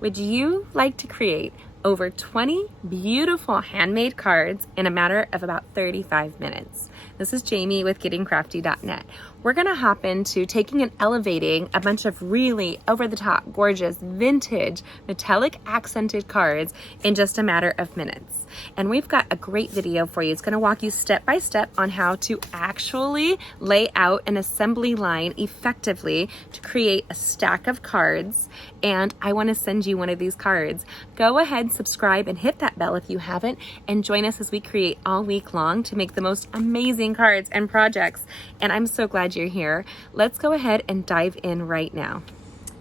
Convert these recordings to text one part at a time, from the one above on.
Would you like to create over 20 beautiful handmade cards in a matter of about 35 minutes? This is Jamie with gettingcrafty.net. We're gonna hop into taking and elevating a bunch of really over-the-top, gorgeous, vintage, metallic accented cards in just a matter of minutes. And we've got a great video for you. It's gonna walk you step by step on how to actually lay out an assembly line effectively to create a stack of cards. And I wanna send you one of these cards. Go ahead, subscribe, and hit that bell if you haven't, and join us as we create all week long to make the most amazing cards and projects. And I'm so glad you're here. Let's go ahead and dive in right now.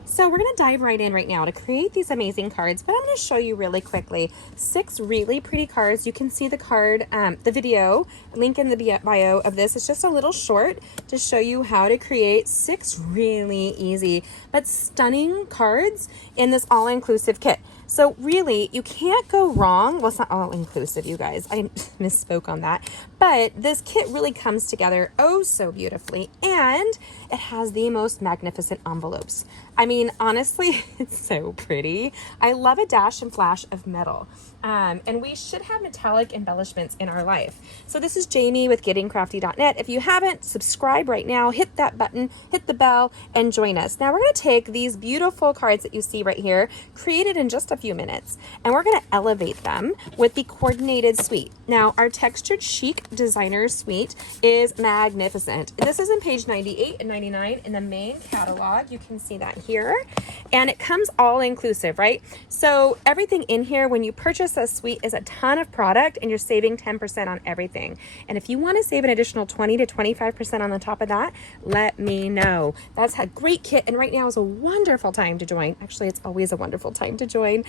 So we're going to dive right in right now to create these amazing cards, but I'm going to show you really quickly 6 really pretty cards. You can see the card, the video, link in the bio of this. It's just a little short to show you how to create 6 really easy but stunning cards in this all-inclusive kit. So really, you can't go wrong. Well, it's not all inclusive, you guys. I misspoke on that. But this kit really comes together oh so beautifully, and it has the most magnificent envelopes. I mean, honestly, it's so pretty. I love a dash and flash of metal. And we should have metallic embellishments in our life. So this is Jamie with gettingcrafty.net. If you haven't, subscribe right now, hit that button, hit the bell, and join us. Now we're going to take these beautiful cards that you see right here, created in just a few minutes, and we're going to elevate them with the coordinated suite. Now our textured chic designer suite is magnificent. This is in page 98 and 99 in the main catalog. You can see that here, and it comes all inclusive, right? So everything in here, when you purchase a suite, is a ton of product, and you're saving 10% on everything. And if you want to save an additional 20 to 25% on the top of that, let me know. That's a great kit, and right now is a wonderful time to join. Actually, it's always a wonderful time to join.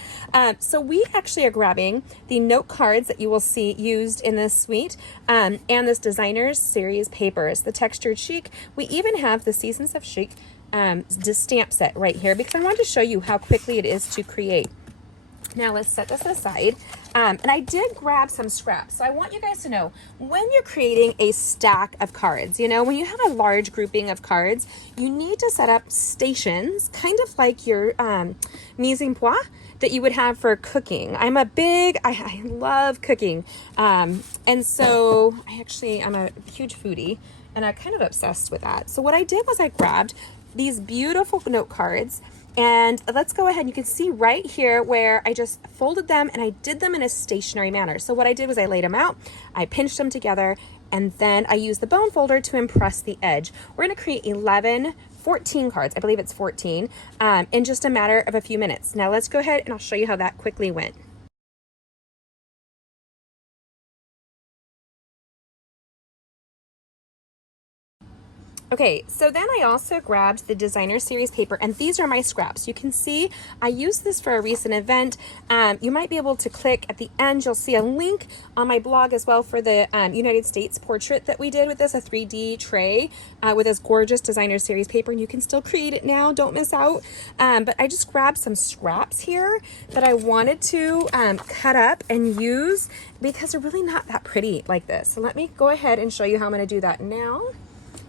So we actually are grabbing the note cards that you will see used in this suite, and this designer's series papers, the textured chic. We even have the Seasons of Chic stamp set right here because I wanted to show you how quickly it is to create. Now let's set this aside. And I did grab some scraps. So I want you guys to know, when you're creating a stack of cards, you know, when you have a large grouping of cards, you need to set up stations, kind of like your mise en place that you would have for cooking. I love cooking. And so I'm a huge foodie, and I'm kind of obsessed with that. So what I did was I grabbed these beautiful note cards, and let's go ahead. You can see right here where I just folded them and I did them in a stationary manner. So what I did was I laid them out, I pinched them together, and then I used the bone folder to impress the edge. We're going to create 14 cards. I believe it's 14 in just a matter of a few minutes. Now let's go ahead and I'll show you how that quickly went. Okay, so then I also grabbed the designer series paper, and these are my scraps. You can see I used this for a recent event. You might be able to click at the end. You'll see a link on my blog as well for the United States portrait that we did with this, a 3D tray with this gorgeous designer series paper, and you can still create it now. Don't miss out. But I just grabbed some scraps here that I wanted to cut up and use because they're really not that pretty like this. So let me go ahead and show you how I'm going to do that now.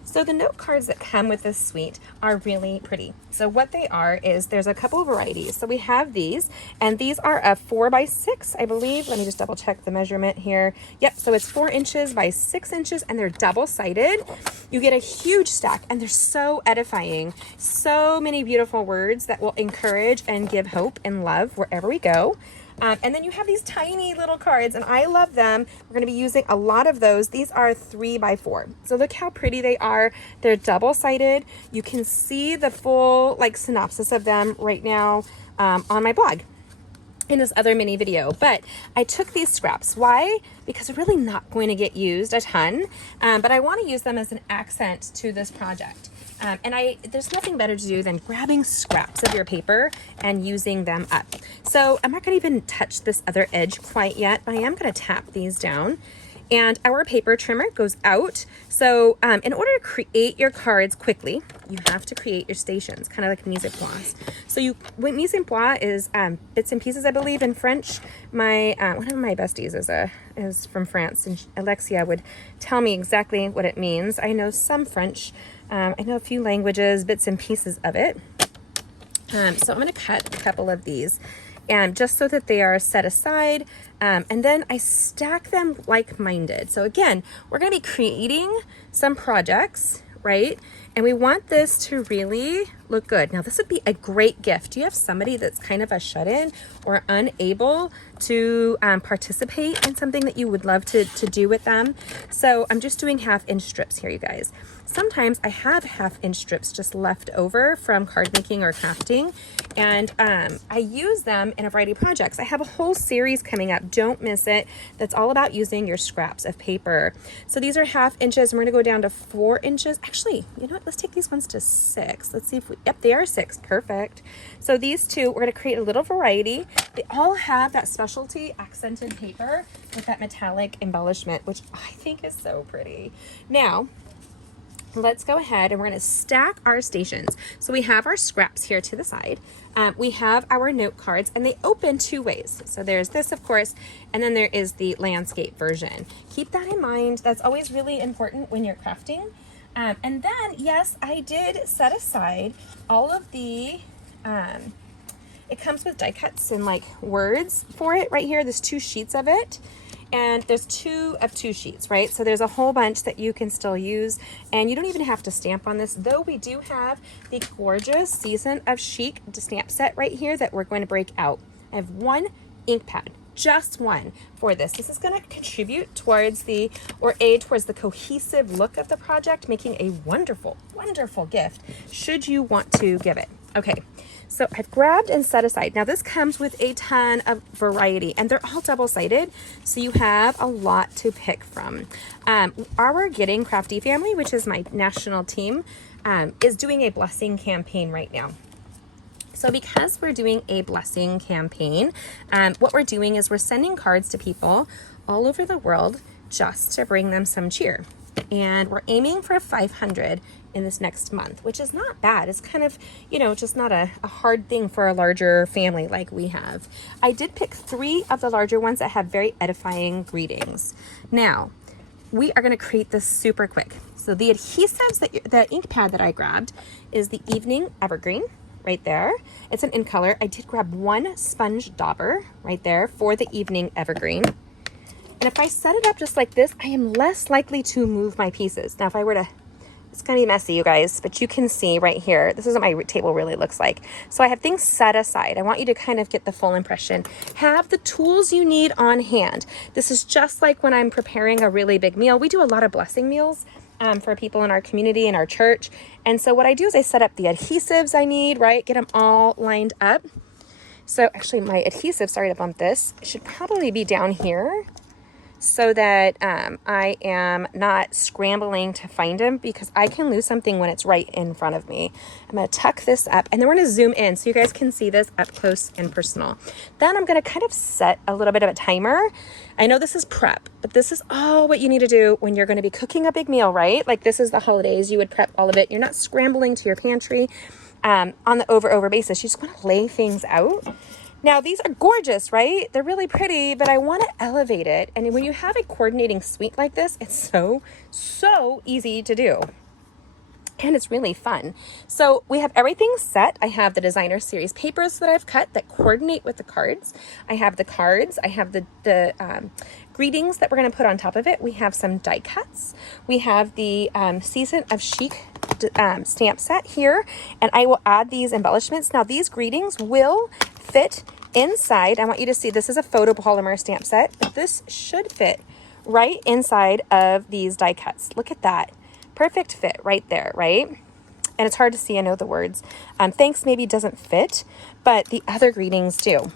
So the note cards that come with this suite are really pretty. So what they are is there's a couple of varieties. So we have these, and these are a 4x6, I believe. Let me just double check the measurement here. Yep, so it's 4 inches by 6 inches, and they're double-sided. You get a huge stack, and they're so edifying. So many beautiful words that will encourage and give hope and love wherever we go. And then you have these tiny little cards, and I love them. We're going to be using a lot of those. These are 3x4. So look how pretty they are. They're double-sided. You can see the full synopsis of them right now on my blog in this other mini video. But I took these scraps. Why? Because they're really not going to get used a ton, but I want to use them as an accent to this project. There's nothing better to do than grabbing scraps of your paper and using them up. So I'm not going to even touch this other edge quite yet, but I am going to tap these down. And our paper trimmer goes out. So in order to create your cards quickly, you have to create your stations, kind of like mise en place. So mise en place is bits and pieces, I believe, in French. One of my besties is from France, and Alexia would tell me exactly what it means. I know some French. I know a few languages, bits and pieces of it. So I'm going to cut a couple of these, and just so that they are set aside, and then I stack them like-minded. So again, we're going to be creating some projects, right? And we want this to really look good. Now, this would be a great gift. Do you have somebody that's kind of a shut-in or unable to participate in something that you would love to do with them? So I'm just doing 1/2-inch strips here, you guys. Sometimes I have 1/2-inch strips just left over from card making or crafting, and I use them in a variety of projects. I have a whole series coming up, don't miss it, that's all about using your scraps of paper. So these are 1/2 inches, and we're gonna go down to 4 inches. Actually, you know what, let's take these ones to 6. Let's see if we, yep, they are 6, perfect. So these two, we're gonna create a little variety. They all have that specialty accented paper with that metallic embellishment, which I think is so pretty. Now, let's go ahead and we're going to stack our stations. So we have our scraps here to the side. We have our note cards, and they open 2 ways. So there's this, of course, and then there is the landscape version. Keep that in mind. That's always really important when you're crafting. And then, yes, I did set aside all of the, it comes with die cuts and like words for it right here. There's 2 sheets of it. And there's 2 of 2 sheets, right? So there's a whole bunch that you can still use, and you don't even have to stamp on this, though we do have the gorgeous Season of Chic stamp set right here that we're going to break out. I have 1 ink pad, just 1 for this. This is going to contribute towards the, or aid towards the cohesive look of the project, making a wonderful, wonderful gift should you want to give it. Okay. So I've grabbed and set aside. Now this comes with a ton of variety, and they're all double-sided, so you have a lot to pick from. Our Getting Crafty family, which is my national team, is doing a blessing campaign right now. So because we're doing a blessing campaign, what we're doing is we're sending cards to people all over the world just to bring them some cheer. And we're aiming for 500 in this next month, which is not bad. It's kind of, you know, just not a hard thing for a larger family like we have. I did pick 3 of the larger ones that have very edifying greetings. Now, we are going to create this super quick. So the adhesives, the ink pad that I grabbed is the Evening Evergreen right there. It's an in color. I did grab 1 sponge dauber right there for the Evening Evergreen. And if I set it up just like this, I am less likely to move my pieces. Now, if I were to, it's gonna be messy, you guys, but you can see right here, this is what my table really looks like. So I have things set aside. I want you to kind of get the full impression. Have the tools you need on hand. This is just like when I'm preparing a really big meal. We do a lot of blessing meals for people in our community, in our church. And so what I do is I set up the adhesives I need, right? Get them all lined up. So actually my adhesive, sorry to bump this, should probably be down here, so that I am not scrambling to find them, because I can lose something when it's right in front of me. I'm going to tuck this up, and then we're going to zoom in so you guys can see this up close and personal. Then I'm going to kind of set a little bit of a timer. I know this is prep, but this is all what you need to do when you're going to be cooking a big meal, right? Like this is the holidays, you would prep all of it. You're not scrambling to your pantry on the over basis. You just want to lay things out. Now, these are gorgeous, right? They're really pretty, but I want to elevate it. And when you have a coordinating suite like this, it's so easy to do. And it's really fun. So we have everything set. I have the designer series papers that I've cut that coordinate with the cards. I have the cards. I have the greetings that we're going to put on top of it. We have some die cuts. We have the Season of Chic stamp set here, and I will add these embellishments. Now, these greetings will fit inside. I want you to see this is a photopolymer stamp set, but this should fit right inside of these die cuts. Look at that. Perfect fit right there, right? And it's hard to see, I know the words. Thanks maybe doesn't fit, but the other greetings do.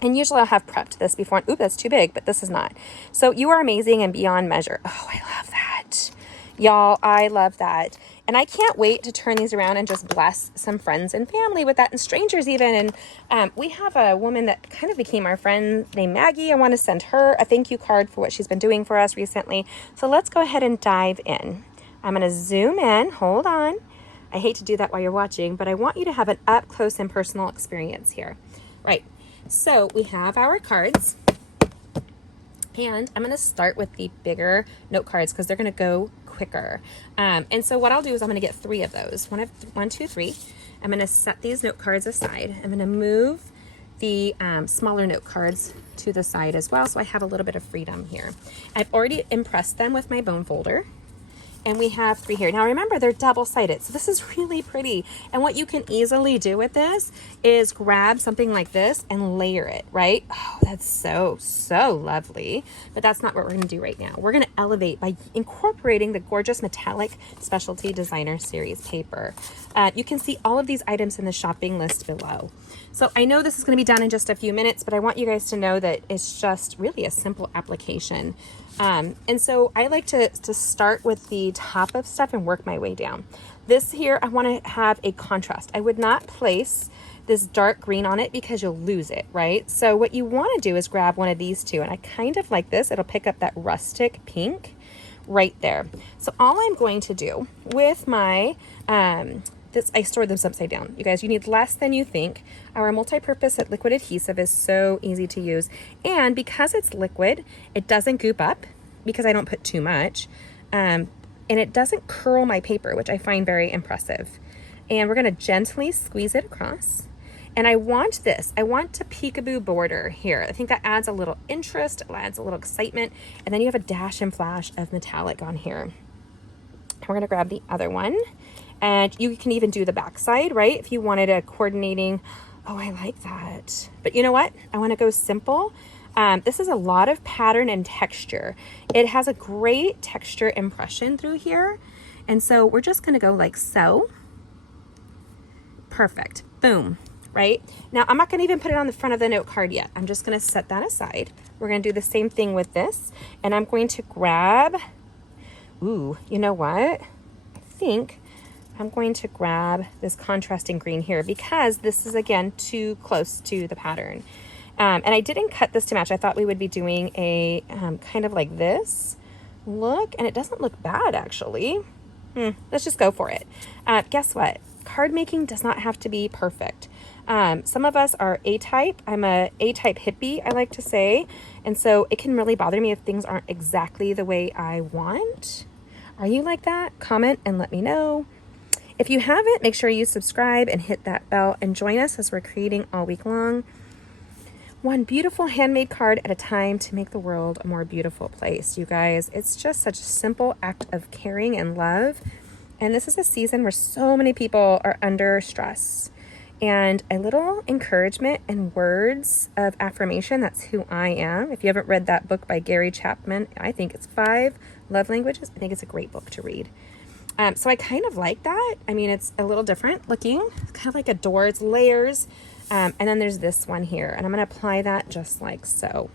And usually I'll have prepped this before. Ooh, that's too big, but this is not. So you are amazing and beyond measure. Oh, I love that. Y'all, I love that. And I can't wait to turn these around and just bless some friends and family with that, and strangers even. And we have a woman that kind of became our friend named Maggie. I want to send her a thank you card for what she's been doing for us recently. So let's go ahead and dive in. I'm going to zoom in. Hold on. I hate to do that while you're watching, but I want you to have an up close and personal experience here. Right. So we have our cards. And I'm going to start with the bigger note cards because they're going to go quicker. And so what I'll do is I'm going to get 3 of those. 1, 2, 3. I'm going to set these note cards aside. I'm going to move the smaller note cards to the side as well, so I have a little bit of freedom here. I've already impressed them with my bone folder. And we have 3 here. Now remember, they're double-sided, so this is really pretty. And what you can easily do with this is grab something like this and layer it, right? Oh, that's so, so lovely. But that's not what we're gonna do right now. We're gonna elevate by incorporating the gorgeous metallic specialty designer series paper. You can see all of these items in the shopping list below. So I know this is gonna be done in just a few minutes, but I want you guys to know that it's just really a simple application. And so I like to start with the top of stuff and work my way down. This here, I want to have a contrast. I would not place this dark green on it because you'll lose it, right? So what you want to do is grab one of these two, and I kind of like this. It'll pick up that rustic pink right there. So all I'm going to do with my, I stored them upside down. You guys, you need less than you think. Our multi-purpose liquid adhesive is so easy to use. And because it's liquid, it doesn't goop up because I don't put too much. And it doesn't curl my paper, which I find very impressive. And we're gonna gently squeeze it across. And I want this, I want a peekaboo border here. I think that adds a little interest, it adds a little excitement. And then you have a dash and flash of metallic on here. We're gonna grab the other one. And you can even do the back side, right? If you wanted a coordinating, oh, I like that. But you know what? I want to go simple. This is a lot of pattern and texture. It has a great texture impression through here. And so we're just going to go like so. Perfect. Boom. Right? Now, I'm not going to even put it on the front of the note card yet. I'm just going to set that aside. We're going to do the same thing with this. And I'm going to grab, ooh, you know what? I think I'm going to grab this contrasting green here because this is, again, too close to the pattern. And I didn't cut this to match. I thought we would be doing a kind of like this look, and it doesn't look bad, actually. Let's just go for it. Guess what? Card making does not have to be perfect. Some of us are A-type. I'm a A-type hippie, I like to say. And so it can really bother me if things aren't exactly the way I want. Are you like that? Comment and let me know. If you haven't, make sure you subscribe and hit that bell and join us as we're creating all week long. One beautiful handmade card at a time to make the world a more beautiful place. You guys, it's just such a simple act of caring and love. And this is a season where so many people are under stress. And a little encouragement and words of affirmation, that's who I am. If you haven't read that book by Gary Chapman, I think it's 5 Love Languages. I think it's a great book to read. So I kind of like that. I mean, it's a little different looking. It's kind of like a door, it's layers. And then there's this one here, and I'm gonna apply that just like so.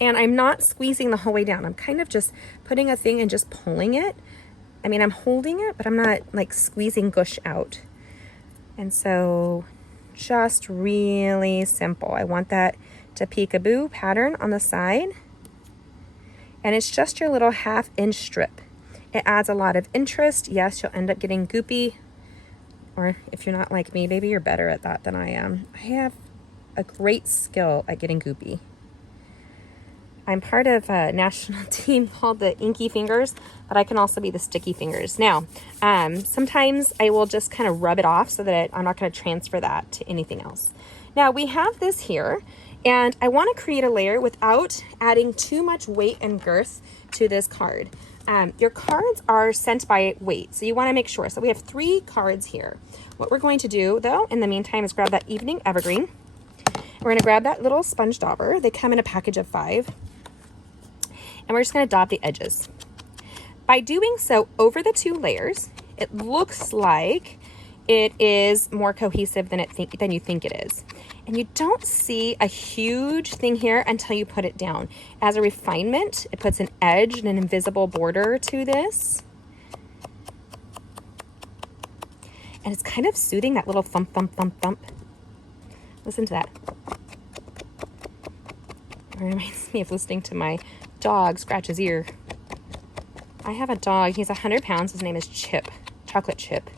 And I'm not squeezing the whole way down. I'm kind of just putting a thing and just pulling it. I mean, I'm holding it, but I'm not like squeezing gush out. And so just really simple. I want that to peekaboo pattern on the side. And it's just your little 1/2 inch strip. It adds a lot of interest. Yes, you'll end up getting goopy. Or if you're not like me, maybe you're better at that than I am. I have a great skill at getting goopy. I'm part of a national team called the Inky Fingers, but I can also be the Sticky Fingers. Now, sometimes I will just kind of rub it off so that I'm not going to transfer that to anything else. Now, we have this here, and I want to create a layer without adding too much weight and girth to this card. Your cards are sent by weight, so you want to make sure. So we have 3 cards here. What we're going to do, though, in the meantime, is grab that Evening Evergreen. We're going to grab that little sponge dauber. They come in a package of 5. And we're just going to dab the edges. By doing so over the 2 layers, it looks like it is more cohesive than you think it is. And you don't see a huge thing here until you put it down. As a refinement, it puts an edge and an invisible border to this. And it's kind of soothing, that little thump, thump, thump, thump. Listen to that. It reminds me of listening to my dog scratch his ear. I have a dog, he's 100 pounds, his name is Chip, Chocolate Chip.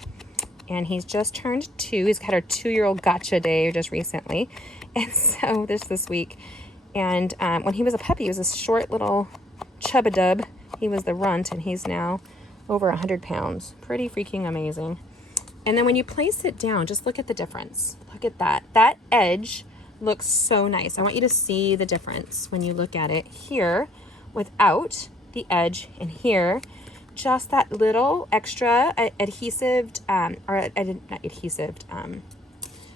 And he's just turned 2. He's had our 2-year-old gotcha day just recently. And so this week. And when he was a puppy, he was this short little chub-a-dub. He was the runt, and he's now over 100 pounds. Pretty freaking amazing. And then when you place it down, just look at the difference. Look at that. That edge looks so nice. I want you to see the difference when you look at it here without the edge, and here just that little extra adhesive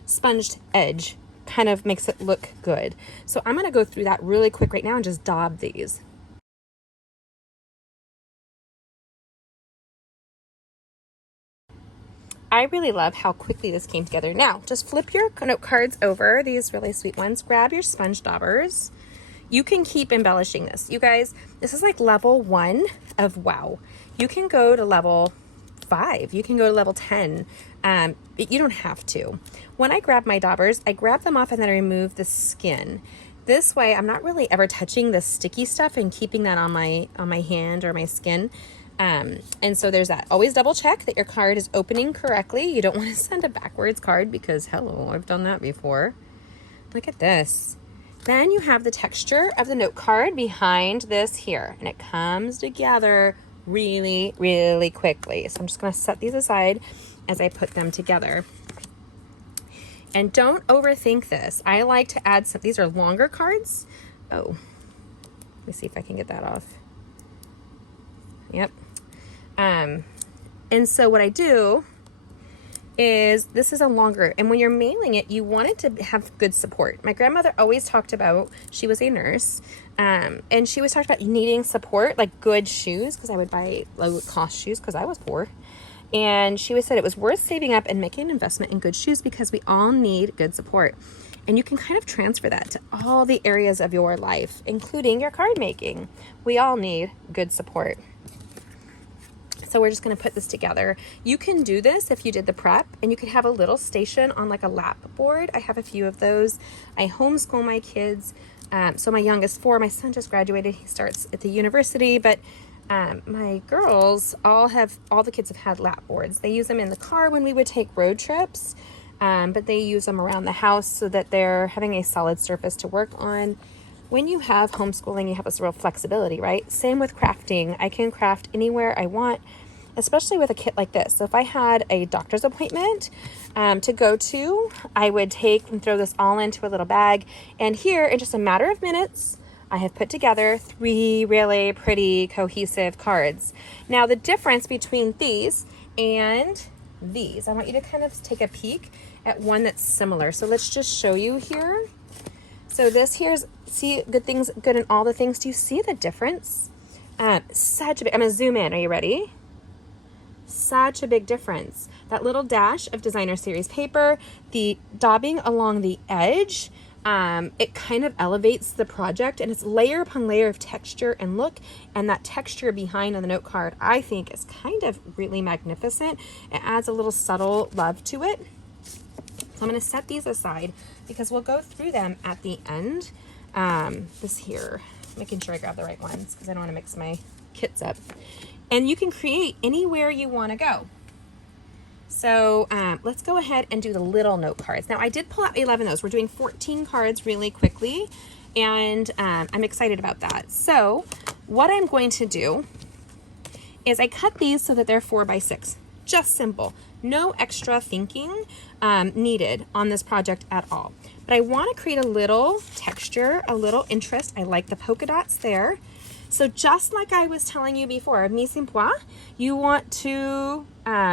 sponged edge kind of makes it look good. So I'm going to go through that really quick right now and just daub these. I really love how quickly this came together. Now, just flip your note cards over, these really sweet ones. Grab your sponge daubers. You can keep embellishing this. You guys, this is like level 1 of wow. You can go to level 5. You can go to level 10. You don't have to. When I grab my daubers, I grab them off and then I remove the skin. This way, I'm not really ever touching the sticky stuff and keeping that on my hand or my skin. And so there's that. Always double check that your card is opening correctly. You don't want to send a backwards card because hello, I've done that before. Look at this. Then you have the texture of the note card behind this here, and it comes together really, really quickly. So I'm just going to set these aside as I put them together. And don't overthink this. I like to add some, these are longer cards. Oh, let me see if I can get that off. Yep. And so what I do is, this is a longer, and when you're mailing it, you want it to have good support. My grandmother always talked about, she was a nurse, and she always talked about needing support, like good shoes, because I would buy low cost shoes because I was poor. And she always said it was worth saving up and making an investment in good shoes because we all need good support. And you can kind of transfer that to all the areas of your life, including your card making. We all need good support. So we're just going to put this together. You can do this if you did the prep, and you could have a little station on like a lap board. I have a few of those. I homeschool my kids. So my youngest 4, my son just graduated. He starts at the university, but my girls all the kids have had lap boards. They use them in the car when we would take road trips, but they use them around the house so that they're having a solid surface to work on. When you have homeschooling, you have this real flexibility, right? Same with crafting. I can craft anywhere I want, especially with a kit like this. So if I had a doctor's appointment to go to, I would take and throw this all into a little bag. And here, in just a matter of minutes, I have put together 3 really pretty cohesive cards. Now, the difference between these and these, I want you to kind of take a peek at one that's similar. So let's just show you here. So this here's, see, good in all the things. Do you see the difference? Such a big, I'm gonna zoom in. Are you ready? Such a big difference. That little dash of designer series paper, the daubing along the edge, it kind of elevates the project, and it's layer upon layer of texture and look, and that texture behind on the note card I think is kind of really magnificent. It adds a little subtle love to it. So I'm going to set these aside because we'll go through them at the end. This here, making sure I grab the right ones because I don't want to mix my kits up. And you can create anywhere you want to go. So let's go ahead and do the little note cards. Now I did pull out 11 of those. We're doing 14 cards really quickly, and I'm excited about that. So what I'm going to do is I cut these so that they're 4 by 6. Just simple. No extra thinking needed on this project at all. But I want to create a little texture, a little interest. I like the polka dots there. So just like I was telling you before, mise en place, you want to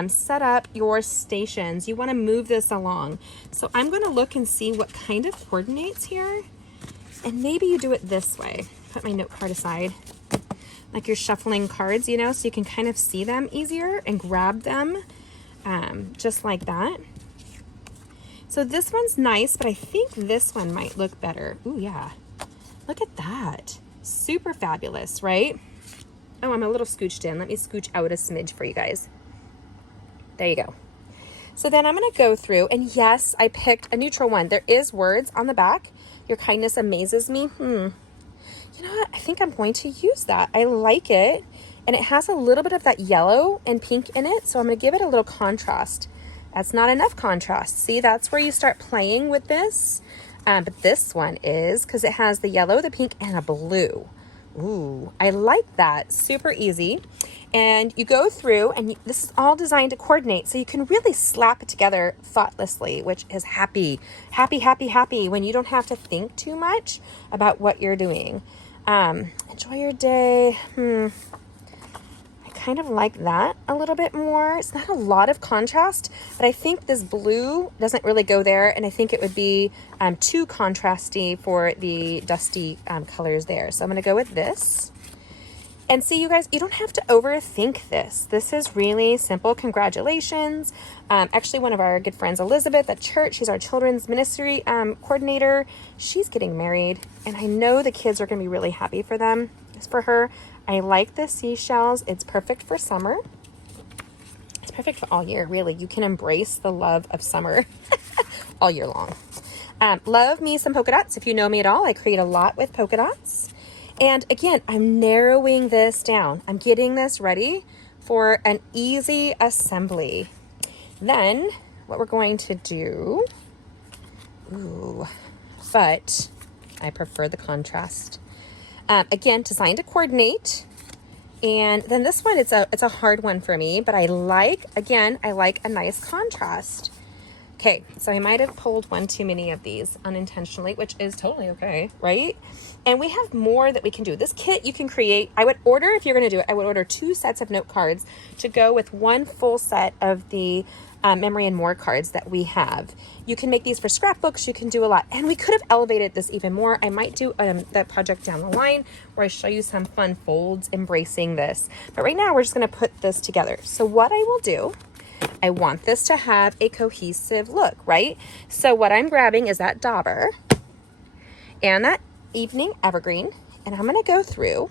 set up your stations. You want to move this along. So I'm going to look and see what kind of coordinates here. And maybe you do it this way. Put my note card aside. Like you're shuffling cards, you know, so you can kind of see them easier and grab them just like that. So this one's nice, but I think this one might look better. Ooh, yeah. Look at that. Super fabulous, right? Oh, I'm a little scooched in. Let me scooch out a smidge for you guys. There you go. So then I'm going to go through, and yes, I picked a neutral one. There is words on the back. Your kindness amazes me. You know what? I think I'm going to use that. I like it. And it has a little bit of that yellow and pink in it. So I'm going to give it a little contrast. That's not enough contrast. See, that's where you start playing with this. But this one is, because it has the yellow, the pink, and a blue. Ooh, I like that. Super easy. And you go through, and this is all designed to coordinate, so you can really slap it together thoughtlessly, which is happy, happy, happy, happy, when you don't have to think too much about what you're doing. Enjoy your day. I kind of like that a little bit more. It's not a lot of contrast, but I think this blue doesn't really go there, and I think it would be too contrasty for the dusty colors there. So I'm going to go with this. And see, you guys, you don't have to overthink this. This is really simple. Congratulations. Actually, one of our good friends, Elizabeth at church, she's our children's ministry coordinator. She's getting married, and I know the kids are going to be really happy for them. For her, I like the seashells. It's perfect for summer. It's perfect for all year, really. You can embrace the love of summer all year long. Love me some polka dots. If you know me at all, I create a lot with polka dots. And again, I'm narrowing this down. I'm getting this ready for an easy assembly. Then what we're going to do, but I prefer the contrast. Again, designed to coordinate. And then this one, it's a hard one for me, but I like a nice contrast. Okay, so I might have pulled one too many of these unintentionally, which is totally okay, right? And we have more that we can do. This kit you can create. I would order, if you're going to do it, I would order 2 sets of note cards to go with 1 full set of the Memory and More cards that we have. You can make these for scrapbooks. You can do a lot. And we could have elevated this even more. I might do that project down the line where I show you some fun folds embracing this. But right now, we're just going to put this together. So what I will do, I want this to have a cohesive look, right? So what I'm grabbing is that dauber and that evening evergreen, and I'm going to go through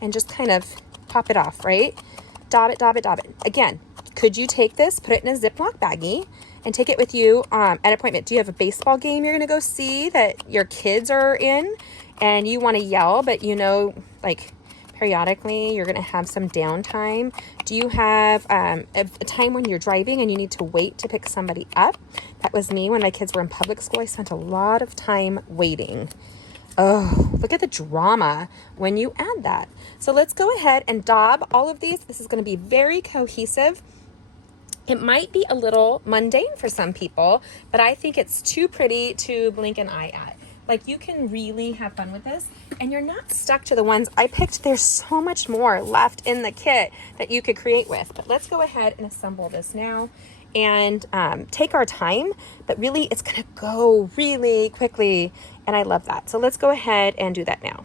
and just kind of pop it off, right? Daub it, daub it, daub it. Again, could you take this, put it in a Ziploc baggie, and take it with you at an appointment? Do you have a baseball game you're going to go see that your kids are in, and you want to yell, but you know, like, periodically you're going to have some downtime? Do you have a time when you're driving and you need to wait to pick somebody up? That was me when my kids were in public school. I spent a lot of time waiting. Oh, look at the drama when you add that. So let's go ahead and daub all of these. This is going to be very cohesive. It might be a little mundane for some people, but I think it's too pretty to blink an eye at. Like, you can really have fun with this, and you're not stuck to the ones I picked. There's so much more left in the kit that you could create with. But let's go ahead and assemble this now and take our time, but really it's going to go really quickly, and I love that. So let's go ahead and do that now.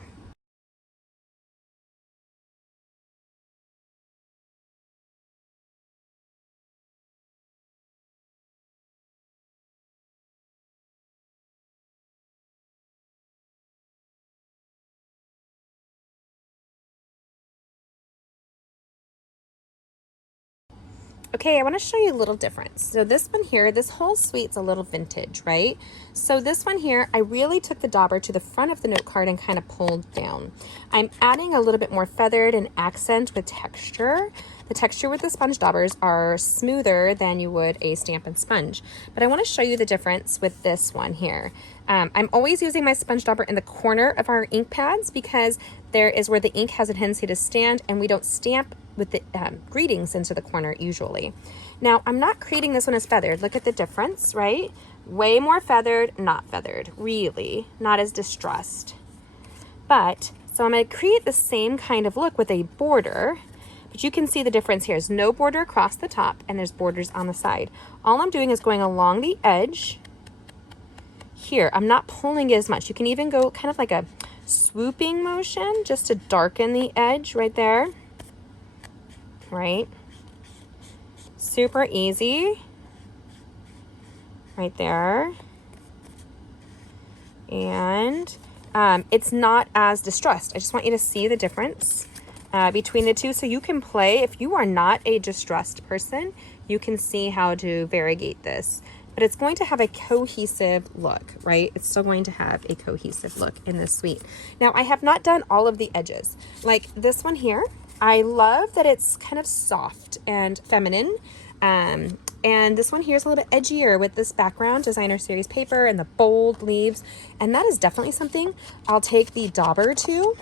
Okay, I want to show you a little difference. So this one here, this whole suite's a little vintage, right? So this one here, I really took the dauber to the front of the note card and kind of pulled down. I'm adding a little bit more feathered and accent with texture. The texture with the sponge daubers are smoother than you would a Stampin' sponge. But I want to show you the difference with this one here. I'm always using my sponge dauber in the corner of our ink pads because there is where the ink has a tendency to stand, and we don't stamp with the greetings into the corner usually. Now, I'm not creating this one as feathered. Look at the difference, right? Way more feathered, not feathered, really, not as distressed. But, so I'm going to create the same kind of look with a border, but you can see the difference here. There's no border across the top, and there's borders on the side. All I'm doing is going along the edge here. I'm not pulling it as much. You can even go kind of like a swooping motion just to darken the edge right there. Right? Super easy. Right there. And it's not as distressed. I just want you to see the difference between the two so you can play. If you are not a distressed person, you can see how to variegate this. But it's going to have a cohesive look, right? It's still going to have a cohesive look in this suite. Now, I have not done all of the edges. Like this one here, I love that it's kind of soft and feminine. And this one here is a little bit edgier with this background designer series paper and the bold leaves. And that is definitely something I'll take the dauber to.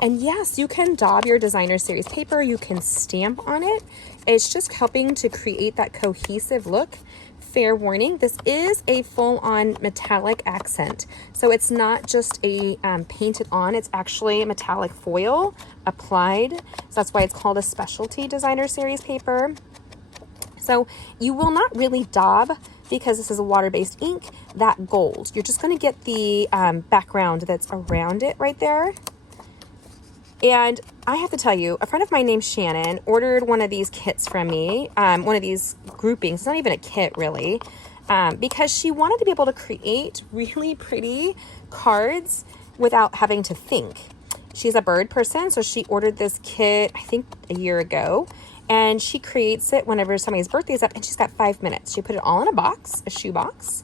And yes, you can daub your designer series paper. You can stamp on it. It's just helping to create that cohesive look. Fair warning, this is a full-on metallic accent. So it's not just a painted on, it's actually a metallic foil applied. So that's why it's called a specialty designer series paper. So you will not really daub, because this is a water-based ink, that gold. You're just going to get the background that's around it right there. And I have to tell you, a friend of mine named Shannon ordered one of these kits from me, one of these groupings. It's not even a kit, really, because she wanted to be able to create really pretty cards without having to think. She's a bird person, so she ordered this kit, I think, a year ago. And she creates it whenever somebody's birthday is up, and she's got 5 minutes. She put it all in a box, a shoe box,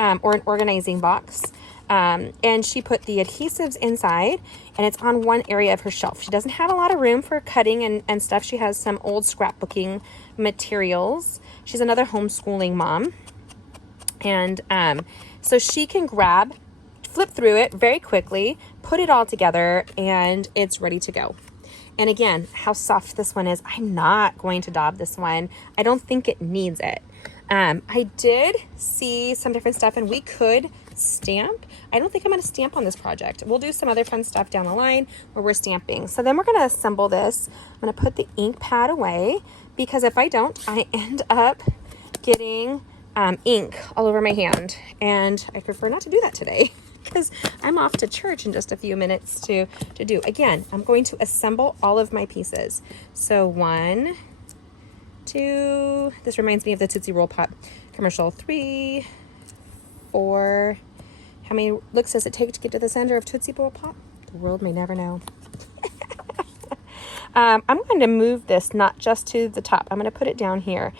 or an organizing box. And she put the adhesives inside, and it's on one area of her shelf. She doesn't have a lot of room for cutting and stuff. She has some old scrapbooking materials. She's another homeschooling mom. And so she can flip through it very quickly, put it all together, and it's ready to go. And again, how soft this one is. I'm not going to daub this one. I don't think it needs it. I did see some different stuff, and we could stamp. I don't think I'm going to stamp on this project. We'll do some other fun stuff down the line where we're stamping. So then we're going to assemble this. I'm going to put the ink pad away, because if I don't, I end up getting ink all over my hand, and I prefer not to do that today, because I'm off to church in just a few minutes to do. Again, I'm going to assemble all of my pieces. So 1, 2, this reminds me of the Tootsie Roll Pop commercial. 3, 4, how many licks does it take to get to the center of Tootsie Roll Pop? The world may never know. I'm going to move this not just to the top. I'm going to put it down here.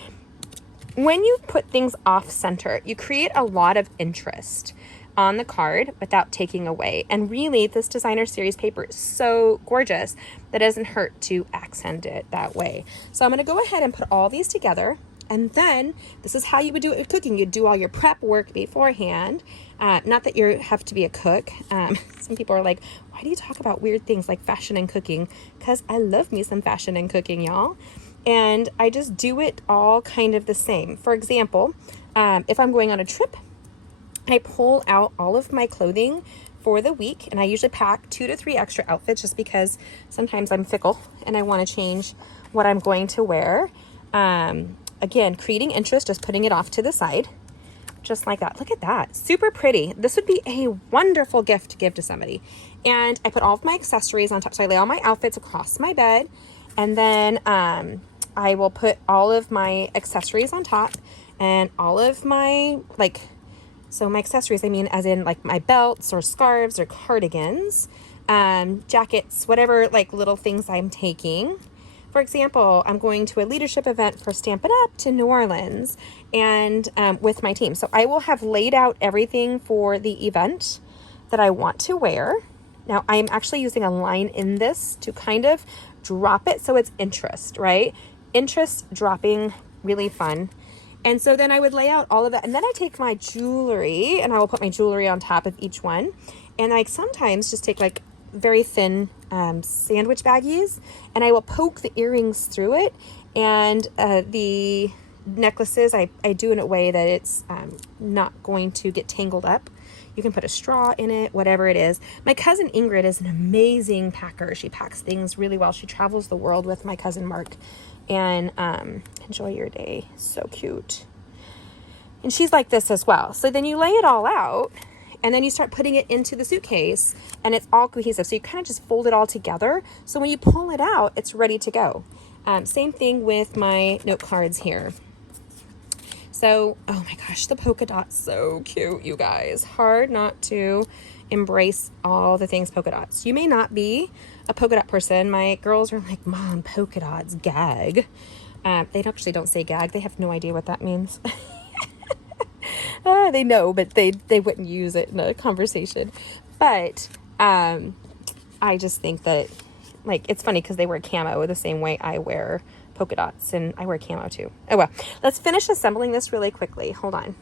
When you put things off center, you create a lot of interest on the card without taking away. And really, this designer series paper is so gorgeous that it doesn't hurt to accent it that way. So I'm going to go ahead and put all these together. And then this is how you would do it with cooking. You'd do all your prep work beforehand. Not that you have to be a cook. Some people are like, why do you talk about weird things like fashion and cooking? Because I love me some fashion and cooking, y'all. And I just do it all kind of the same. For example, if I'm going on a trip, I pull out all of my clothing for the week, and I usually pack 2 to 3 extra outfits, just because sometimes I'm fickle and I want to change what I'm going to wear. Again, creating interest, just putting it off to the side, just like that. Look at that, super pretty. This would be a wonderful gift to give to somebody. And I put all of my accessories on top, so I lay all my outfits across my bed, and then I will put all of my accessories on top, and all of my, so my accessories, I mean, as in like my belts or scarves or cardigans, jackets, whatever little things I'm taking. For example, I'm going to a leadership event for Stampin' Up to New Orleans, and with my team. So I will have laid out everything for the event that I want to wear. Now I'm actually using a line in this to kind of drop it so it's interest, right? Interest dropping, really fun. And so then I would lay out all of that, and then I take my jewelry and I will put my jewelry on top of each one. And I sometimes just take very thin sandwich baggies, and I will poke the earrings through it. And the necklaces, I do in a way that it's not going to get tangled up. You can put a straw in it, whatever it is. My cousin Ingrid is an amazing packer. She packs things really well. She travels the world with my cousin Mark. And enjoy your day. So cute. And she's like this as well. So then you lay it all out, and then you start putting it into the suitcase, and it's all cohesive. So you kind of just fold it all together. So when you pull it out, it's ready to go. Same thing with my note cards here. So, oh my gosh, the polka dots, so cute, you guys. Hard not to embrace all the things polka dots. You may not be a polka dot person. My girls are like, Mom, polka dots, gag. They actually don't say gag. They have no idea what that means. They know, but they wouldn't use it in a conversation. But I just think that, it's funny because they wear camo the same way I wear polka dots, and I wear camo too. Oh well, let's finish assembling this really quickly. Hold on.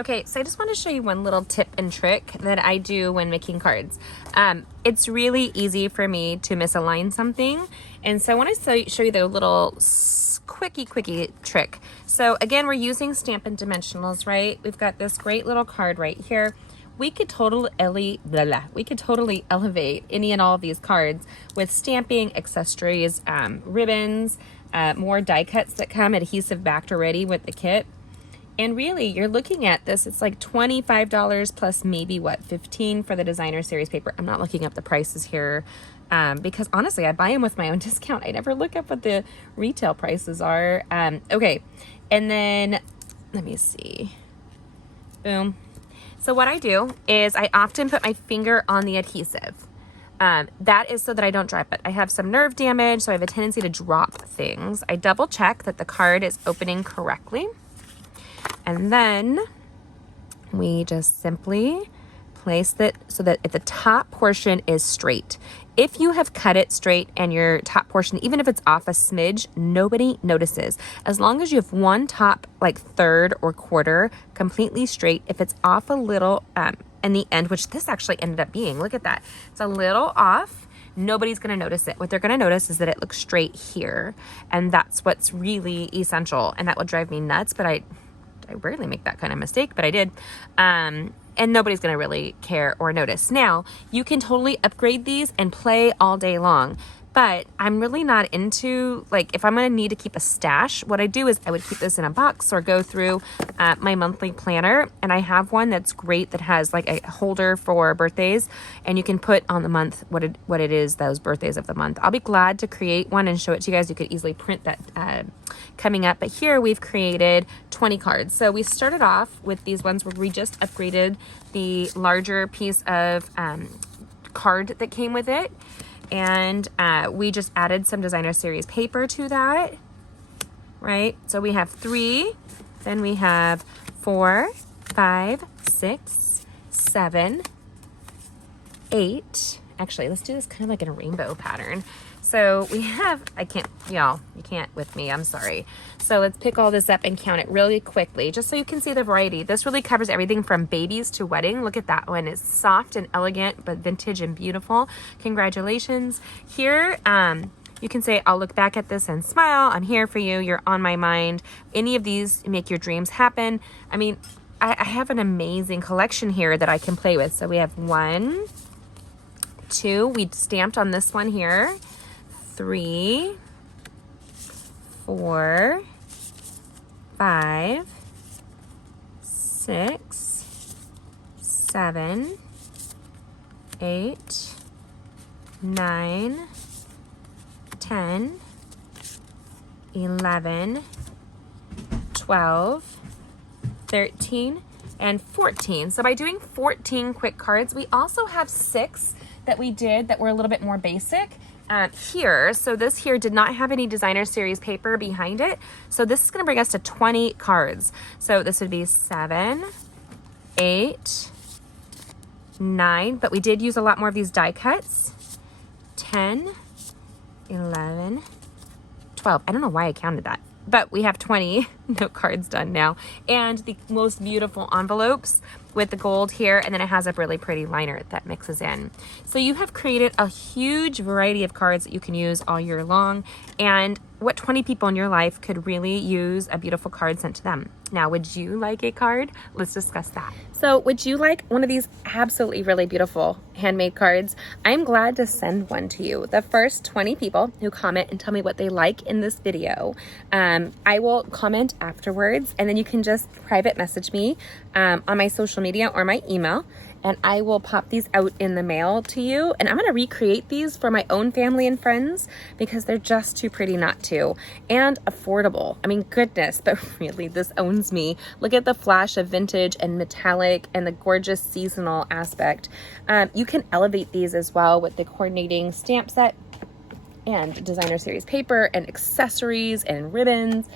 Okay, so I just want to show you one little tip and trick that I do when making cards. It's really easy for me to misalign something, and so I want to show you the little quickie trick. So again, we're using Stampin' Dimensionals, right? We've got this great little card right here. We could totally elevate any and all of these cards with stamping, accessories, ribbons, more die cuts that come adhesive backed already with the kit. And really, you're looking at this, it's like $25 plus maybe what, $15 for the designer series paper. I'm not looking up the prices here because honestly, I buy them with my own discount. I never look up what the retail prices are. Okay, and then let me see. Boom. So what I do is I often put my finger on the adhesive. That is so that I don't drop it. I have some nerve damage, so I have a tendency to drop things. I double check that the card is opening correctly. And then we just simply place it so that the top portion is straight. If you have cut it straight and your top portion, even if it's off a smidge, nobody notices. As long as you have one top, like third or quarter, completely straight. If it's off a little in the end, which this actually ended up being, look at that. It's a little off. Nobody's going to notice it. What they're going to notice is that it looks straight here. And that's what's really essential. And that will drive me nuts, but I rarely make that kind of mistake, but I did. And nobody's gonna really care or notice. Now, you can totally upgrade these and play all day long, but I'm really not into, like, if I'm gonna need to keep a stash, what I do is I would keep this in a box or go through my monthly planner, and I have one that's great that has like a holder for birthdays, and you can put on the month what it is, those birthdays of the month. I'll be glad to create one and show it to you guys. You could easily print that coming up, but here we've created 20 cards. So we started off with these ones where we just upgraded the larger piece of card that came with it. And we just added some designer series paper to that, right? So we have 3, then we have 4, 5, 6, 7, 8. Actually, let's do this kind of like in a rainbow pattern. So we have, y'all, you can't with me, I'm sorry. So let's pick all this up and count it really quickly, just so you can see the variety. This really covers everything from babies to wedding. Look at that one, it's soft and elegant, but vintage and beautiful. Congratulations. Here, you can say, I'll look back at this and smile. I'm here for you, you're on my mind. Any of these make your dreams happen. I mean, I have an amazing collection here that I can play with. So we have 1, 2, we stamped on this one here. 3, 4, 5, 6, 7, 8, 9, 10, 11, 12, 13, and 14. So by doing 14 quick cards, we also have 6 that we did that were a little bit more basic. Here, so this here did not have any designer series paper behind it, so this is going to bring us to 20 cards. So this would be 7, 8, 9, but we did use a lot more of these die cuts. 10, 11, 12. I don't know why I counted that, but we have 20 note cards done now, and the most beautiful envelopes with the gold here, and then it has a really pretty liner that mixes in. So you have created a huge variety of cards that you can use all year long, and what 20 people in your life could really use a beautiful card sent to them. Now, would you like a card? Let's discuss that. So would you like one of these absolutely really beautiful handmade cards? I'm glad to send one to you. The first 20 people who comment and tell me what they like in this video, I will comment afterwards, and then you can just private message me on my social media or my email, and I will pop these out in the mail to you. And I'm going to recreate these for my own family and friends because they're just too pretty not to, and affordable. I mean, goodness, but really this owns me. Look at the flash of vintage and metallic and the gorgeous seasonal aspect. You can elevate these as well with the coordinating stamp set and designer series paper and accessories and ribbons.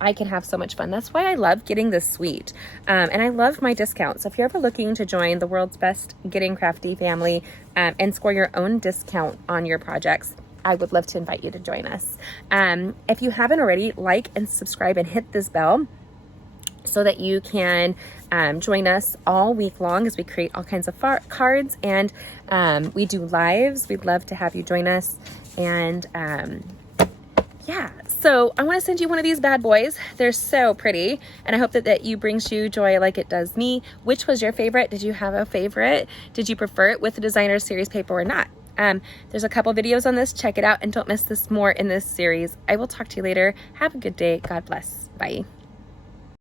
I can have so much fun. That's why I love getting this suite. And I love my discounts. So if you're ever looking to join the world's best Getting Crafty family and score your own discount on your projects, I would love to invite you to join us. If you haven't already, like and subscribe and hit this bell so that you can join us all week long as we create all kinds of cards, and we do lives. We'd love to have you join us. And yeah, so I want to send you one of these bad boys. They're so pretty, and I hope that you brings you joy like it does me. Which was your favorite? Did you have a favorite? Did you prefer it with the designer series paper or not? There's a couple videos on this. Check it out and don't miss this more in this series. I will talk to you later. Have a good day. God bless. Bye.